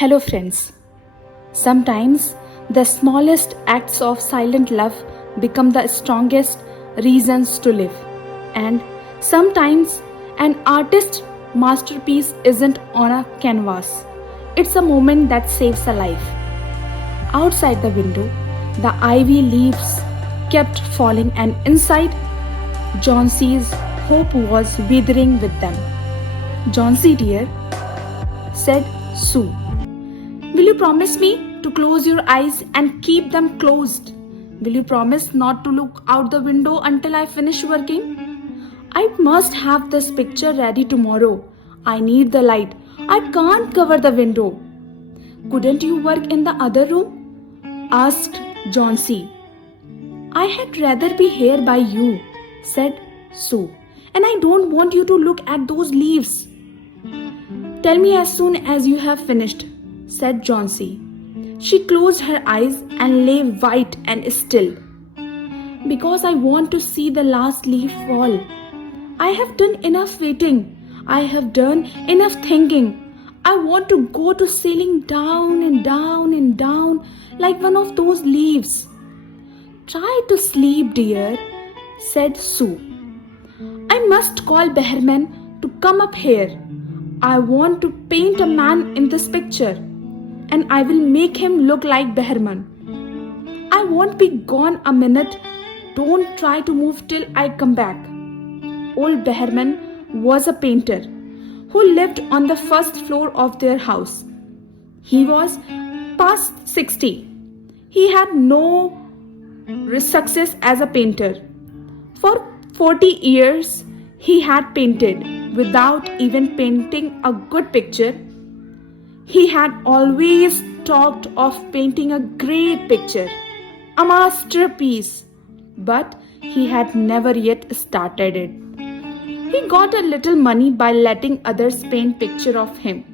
Hello, friends. Sometimes the smallest acts of silent love become the strongest reasons to live. And sometimes an artist's masterpiece isn't on a canvas, it's a moment that saves a life. Outside the window, the ivy leaves kept falling, and inside, John C's hope was withering with them. John C, dear, said Sue. Will you promise me to close your eyes and keep them closed? Will you promise not to look out the window until I finish working? I must have this picture ready tomorrow. I need the light. I can't cover the window. Couldn't you work in the other room? Asked John C. I had rather be here by you, said Sue, and I don't want you to look at those leaves. Tell me as soon as you have finished, said John C. She closed her eyes and lay white and still. Because I want to see the last leaf fall. I have done enough waiting. I have done enough thinking. I want to go to sailing down and down and down like one of those leaves. Try to sleep, dear, said Sue. I must call Behrman to come up here. I want to paint a man in this picture, and I will make him look like Behrman. I won't be gone a minute. Don't try to move till I come back. Old Behrman was a painter who lived on the first floor of their house. He was past 60. He had no success as a painter. For 40 years, he had painted without even painting a good picture. He had always talked of painting a great picture, a masterpiece, but he had never yet started it. He got a little money by letting others paint pictures of him.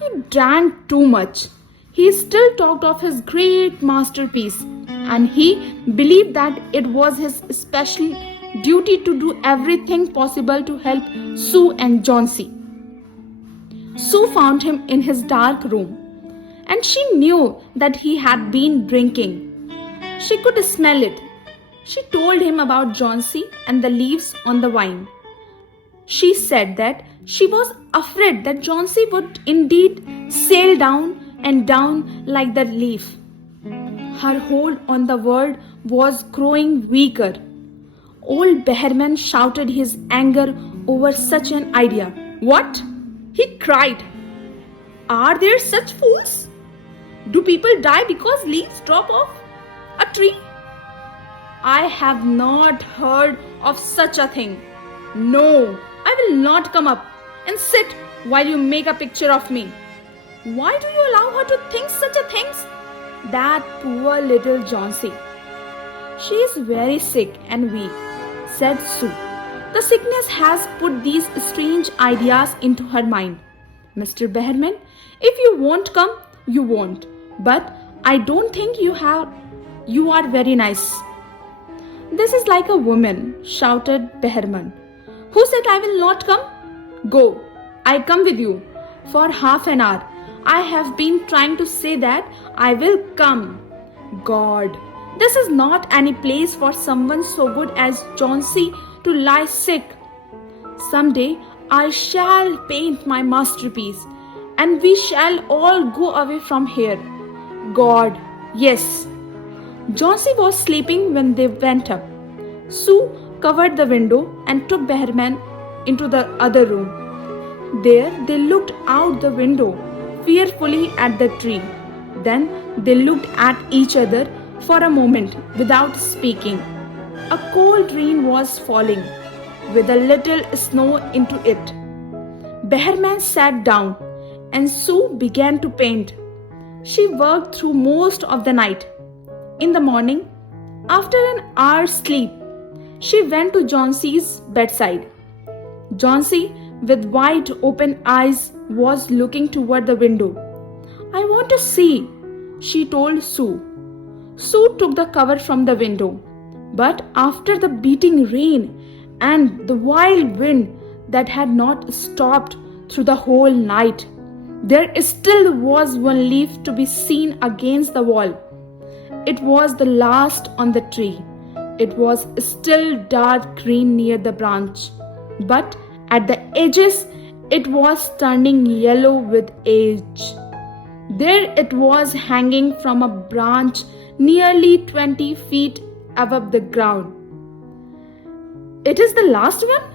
He drank too much. He still talked of his great masterpiece, and he believed that it was his special duty to do everything possible to help Sue and John C. Sue found him in his dark room, and she knew that he had been drinking. She could smell it. She told him about John C. and the leaves on the vine. She said that she was afraid that John C. would indeed sail down and down like the leaf. Her hold on the world was growing weaker. Old Behrman shouted his anger over such an idea. What? He cried. Are there such fools? Do people die because leaves drop off a tree? I have not heard of such a thing. No, I will not come up and sit while you make a picture of me. Why do you allow her to think such a thing? That poor little John C. She is very sick and weak, said Sue. The sickness has put these strange ideas into her mind. Mr. Behrman, if you won't come, you won't. But I don't think you are very nice. This is like a woman, shouted Behrman. Who said I will not come? Go, I come with you. For half an hour, I have been trying to say that I will come. God, this is not any place for someone so good as John C. to lie sick. Someday I shall paint my masterpiece, and we shall all go away from here. God, yes. John C. was sleeping when they went up. Sue covered the window and took Behrman into the other room. There they looked out the window fearfully at the tree. Then they looked at each other for a moment without speaking. A cold rain was falling, with a little snow into it. Behrman sat down, and Sue began to paint. She worked through most of the night. In the morning, after an hour's sleep, she went to John C.'s bedside. John C., with wide open eyes, was looking toward the window. I want to see, she told Sue. Sue took the cover from the window. But after the beating rain and the wild wind that had not stopped through the whole night, There still was one leaf to be seen against the wall. It was the last on the tree. It was still dark green near the branch, but at the edges it was turning yellow with age. There it was hanging from a branch nearly 20 feet above the ground. "It is the last one?"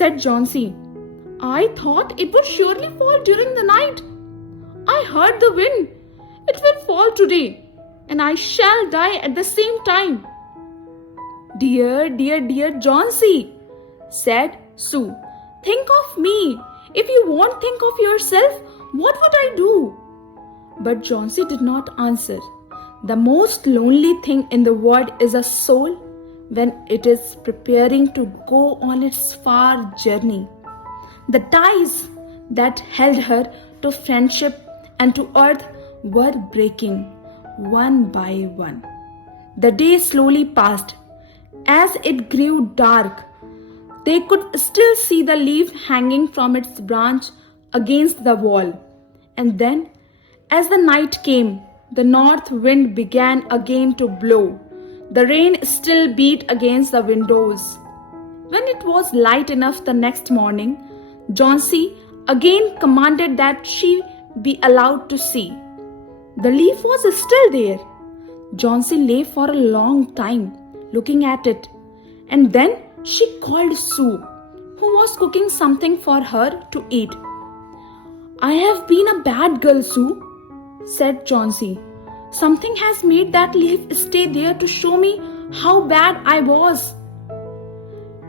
said Johnsy. "I thought it would surely fall during the night. I heard the wind. It will fall today, and I shall die at the same time." "Dear, dear, dear Johnsy," said Sue, "think of me. If you won't think of yourself, what would I do?" But Johnsy did not answer. The most lonely thing in the world is a soul when it is preparing to go on its far journey. The ties that held her to friendship and to earth were breaking one by one. The day slowly passed. As it grew dark, they could still see the leaf hanging from its branch against the wall. And then, as the night came, the north wind began again to blow. The rain still beat against the windows. When it was light enough the next morning, Johnsy again commanded that she be allowed to see. The leaf was still there. Johnsy lay for a long time looking at it, and then she called Sue, who was cooking something for her to eat. "I have been a bad girl, Sue," said Johnsy. "Something has made that leaf stay there to show me how bad I was.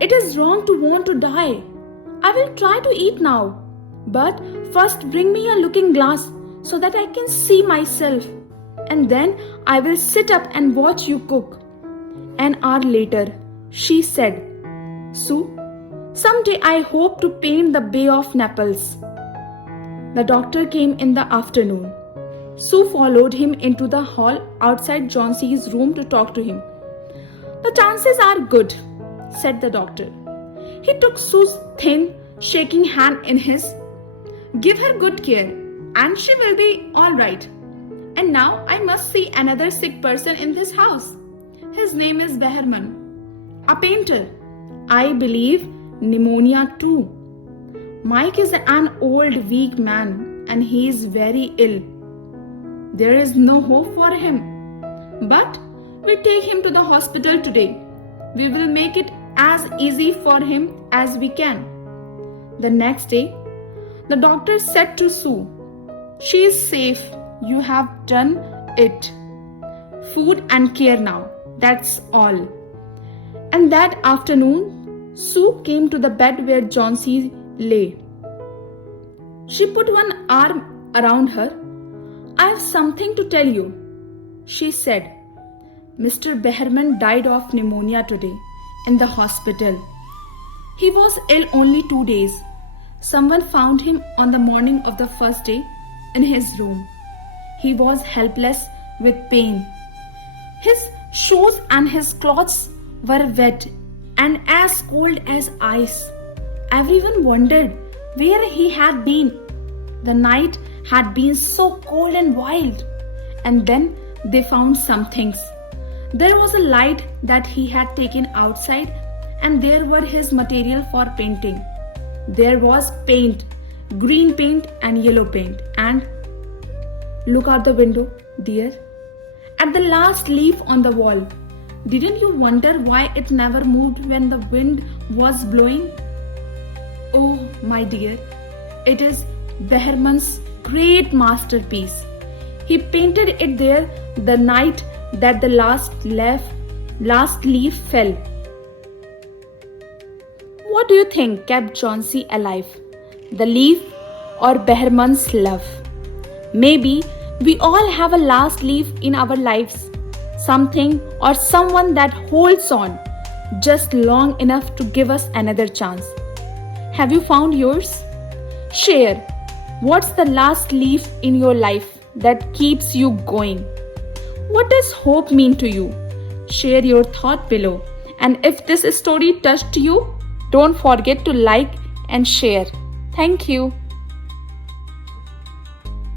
It is wrong to want to die. I will try to eat now, but first bring me a looking glass so that I can see myself, and then I will sit up and watch you cook." An hour later, she said, "Sue, someday I hope to paint the Bay of Naples." The doctor came in the afternoon. Sue followed him into the hall outside Johnsy's room to talk to him. "The chances are good," said the doctor. He took Sue's thin, shaking hand in his. "Give her good care, and she will be all right. And now I must see another sick person in this house. His name is Behrman, a painter. I believe pneumonia too. Mike is an old, weak man, and he is very ill. There is no hope for him. But we take him to the hospital today. We will make it as easy for him as we can." The next day, the doctor said to Sue, "She is safe. You have done it. Food and care now. That's all." And that afternoon, Sue came to the bed where Johnsy lay. She put one arm around her. "I have something to tell you," she said. "Mr. Behrman died of pneumonia today in the hospital. He was ill only 2 days. Someone found him on the morning of the first day in his room. He was helpless with pain. His shoes and his clothes were wet and as cold as ice. Everyone wondered where he had been. The night had been so cold and wild. And then they found some things. There was a light that he had taken outside, and there were his material for painting. There was paint, green paint and yellow paint, and look out the window, dear. At the last leaf on the wall. Didn't you wonder why it never moved when the wind was blowing? Oh, my dear, it is Behrman's great masterpiece. He painted it there the night that the last leaf fell." What do you think kept Johnsy alive? The leaf or Behrman's love? Maybe we all have a last leaf in our lives, something or someone that holds on just long enough to give us another chance. Have you found yours? Share. What's the last leaf in your life that keeps you going? What does hope mean to you? Share your thought below. And if this story touched you, don't forget to like and share. Thank you.